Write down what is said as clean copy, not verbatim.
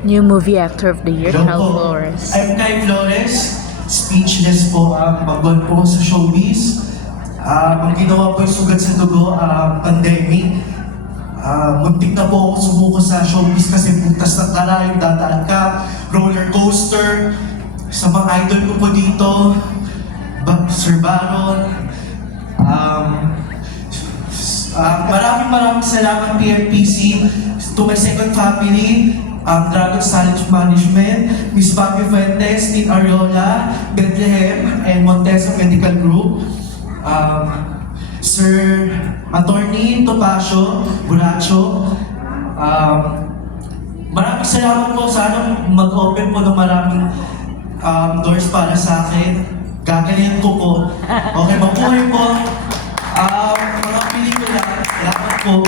New Movie Actor of the Year, Hello Kyle po. Flores. I'm Kyle Flores. Speechless po ang pagod po sa showbiz. Ang ginawa po yung sugat sa dugo, pandemic. Muntik na po ako sumuko sa showbiz kasi butas ng karayom, dadaan ka, roller coaster. Sa mga idol ko po dito, Sir Baron. Maraming salamat PFPC, to my second family, Dragon's Talent Management, Miss Bobby Fuentes, Team Ariola, Bethlehem, and Montesa Medical Group. Sir Attorney Topacio Buracho. Maraming salamat po. Sana mag-open po ng maraming doors para sa akin. Gagalingan ko po. Okay, mabuhay po. Mga pelikula. Salamat po.